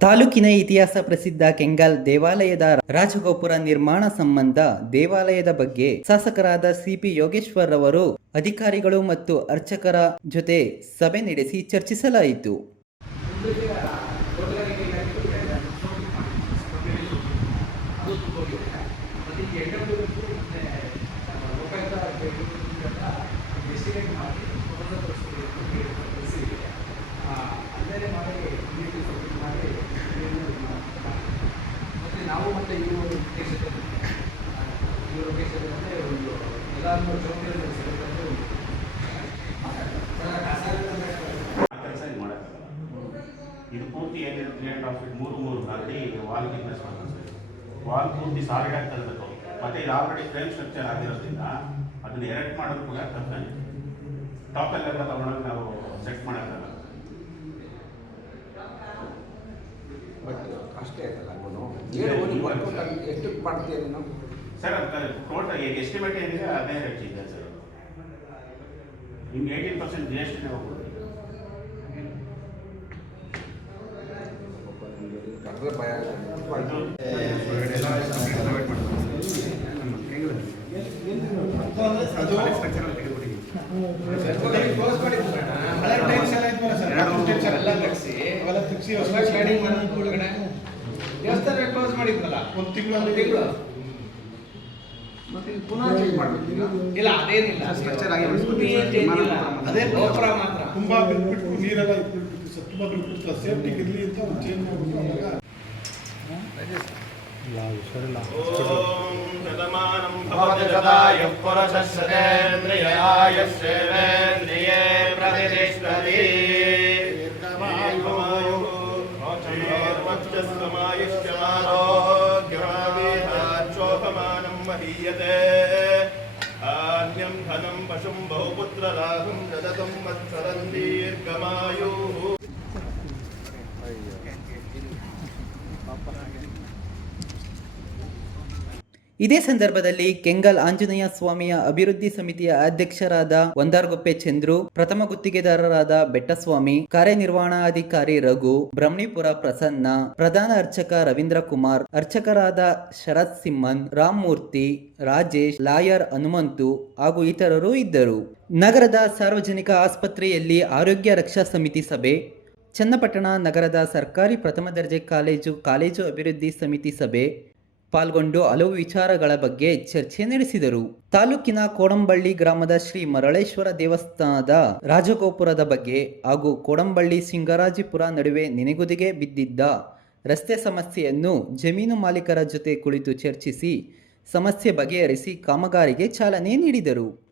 ತಾಲೂಕಿನ ಇತಿಹಾಸ ಪ್ರಸಿದ್ಧ ಕೆಂಗಲ್ ದೇವಾಲಯದ ರಾಜಗೋಪುರ ನಿರ್ಮಾಣ ಸಂಬಂಧ ದೇವಾಲಯದ ಬಗ್ಗೆ ಶಾಸಕರಾದ ಸಿಪಿ ಯೋಗೇಶ್ವರ್ ಅವರು ಅಧಿಕಾರಿಗಳು ಮತ್ತು ಅರ್ಚಕರ ಜೊತೆ ಸಭೆ ನಡೆಸಿ ಚರ್ಚಿಸಲಾಯಿತು ಮತ್ತು ನಾವು ಮತ್ತು ಇವರು ಉದ್ದೇಶದಲ್ಲಿ ಉದ್ದೇಶದಲ್ಲಿ ಒಂದು ಆ ಕೆಲಸ ಇದು ಮಾಡೋಕ್ಕಾಗಲ್ಲ ಇದು ಪೂರ್ತಿ ಏನಿದೆ ತ್ರೀ ಆ್ಯಂಡ್ ಹಾಫ್ ಫೀಟ್ ಮೂರು ಮೂರು ಹಾಕಿ ವಾಲ್ ಇನ್ವೆಸ್ಟ್ ಮಾಡ್ತಾರೆ ಸರ್. ವಾಲ್ ಪೂರ್ತಿ ಸಾಲಿಡ್ ಆಗಿ ತರಬೇಕು. ಮತ್ತು ಇದು ಆಲ್ರೆಡಿ ಫ್ರೇಮ್ ಸ್ಟ್ರಕ್ಚರ್ ಆಗಿರೋದ್ರಿಂದ ಅದನ್ನ ಎರೆಕ್ಟ್ ಮಾಡೋದು ಕೂಡ ಕಷ್ಟ ಟಾಪಲ್ಲೆಲ್ಲ ತಗೊಂಡೋಗಿ ನಾವು ಸೆಟ್ ಮಾಡೋಕ್ಕಾಗಲ್ಲ. ಬಟ್ ಅಷ್ಟೇ ಆಯ್ತಲ್ಲ ಅವನು ಎಷ್ಟು ಮಾಡ್ತೀಯ ನೀನು? ಸರ್ ಅದು ಟೋಟಲ್ ಈಗ ಎಸ್ಟಿಮೇಟ್ ಏನಿದೆ ಅದೇ ರೇಟ್ ಇದೆ ಸರ್ ನಿಮ್ಗೆ ಏಯ್ಟೀನ್ ಪರ್ಸೆಂಟ್ ಜಿ ಎಸ್ ಟಿನೇ ಹೋಗ್ಬೋದು. ದೇವಸ್ಥಾನ ಮಾಡಿದ್ರಲ್ಲ ಒಂದು ತಿಂಗಳು ಪುನಃ ಚೇಂಜ್ ಮಾಡಬೇಕಿಲ್ಲ ಇಲ್ಲ ಅದೇನಿಲ್ಲ ಸ್ಟ್ರಕ್ಚರ್ ಆಗಿ ಅದೇ ಗೋಪುರ ಮಾತ್ರ ತುಂಬ ಬಿಟ್ಬಿಟ್ಟು ನೀರೆಲ್ಲ ಇಟ್ಬಿಟ್ಟು ಸರ್ ತುಂಬ ಬಿಟ್ಬಿಟ್ಟು ಸೇಫ್ಟಿ ಇರಲಿ ಅಂತ ಒಂದು ಚೇಂಜ್ ಮಾಡಿಬಿಟ್ಟು ಅವಾಗ ಪುರಶಸ್ರೇಂದ್ರಿಯಾಯ ಸೇವೇಂದ್ರಿಯೇ ಪ್ರತಿಷ್ಠತಿ ರೋಚಮಾಯುಶ್ಚ महीयते आन्यं धनं पशुं बहुपुत्रराहुं ददतं मत्सरं दीर्घमायुः ಇದೇ ಸಂದರ್ಭದಲ್ಲಿ ಕೆಂಗಲ್ ಆಂಜನೇಯ ಸ್ವಾಮಿಯ ಅಭಿವೃದ್ಧಿ ಸಮಿತಿಯ ಅಧ್ಯಕ್ಷರಾದ ಒಂದಾರ್ಗೊಪ್ಪೆ ಚಂದ್ರು, ಪ್ರಥಮ ಗುತ್ತಿಗೆದಾರರಾದ ಬೆಟ್ಟಸ್ವಾಮಿ, ಕಾರ್ಯನಿರ್ವಹಣಾಧಿಕಾರಿ ರಘು, ಬ್ರಹ್ಮಣಿಪುರ ಪ್ರಸನ್ನ, ಪ್ರಧಾನ ಅರ್ಚಕ ರವೀಂದ್ರ ಕುಮಾರ್, ಅರ್ಚಕರಾದ ಶರತ್ ಸಿಮ್ಮನ್ ರಾಮಮೂರ್ತಿ ರಾಜೇಶ್, ಲಾಯರ್ ಹನುಮಂತು ಹಾಗೂ ಇತರರು ಇದ್ದರು. ನಗರದ ಸಾರ್ವಜನಿಕ ಆಸ್ಪತ್ರೆಯಲ್ಲಿ ಆರೋಗ್ಯ ರಕ್ಷಾ ಸಮಿತಿ ಸಭೆ, ಚನ್ನಪಟ್ಟಣ ನಗರದ ಸರ್ಕಾರಿ ಪ್ರಥಮ ದರ್ಜೆ ಕಾಲೇಜು ಕಾಲೇಜು ಅಭಿವೃದ್ಧಿ ಸಮಿತಿ ಸಭೆ ಪಾಲ್ಗೊಂಡು ಹಲವು ವಿಚಾರಗಳ ಬಗ್ಗೆ ಚರ್ಚೆ ನಡೆಸಿದರು. ತಾಲೂಕಿನ ಕೋಡಂಬಳ್ಳಿ ಗ್ರಾಮದ ಶ್ರೀ ಮರಳೇಶ್ವರ ದೇವಸ್ಥಾನದ ರಾಜಗೋಪುರದ ಬಗ್ಗೆ ಹಾಗೂ ಕೋಡಂಬಳ್ಳಿ ಸಿಂಗರಾಜಿಪುರ ನಡುವೆ ನೆನೆಗುದಿಗೆ ಬಿದ್ದಿದ್ದ ರಸ್ತೆ ಸಮಸ್ಯೆಯನ್ನು ಜಮೀನು ಮಾಲೀಕರ ಜೊತೆ ಕುಳಿತು ಚರ್ಚಿಸಿ, ಸಮಸ್ಯೆ ಬಗೆಹರಿಸಿ ಕಾಮಗಾರಿಗೆ ಚಾಲನೆ ನೀಡಿದರು.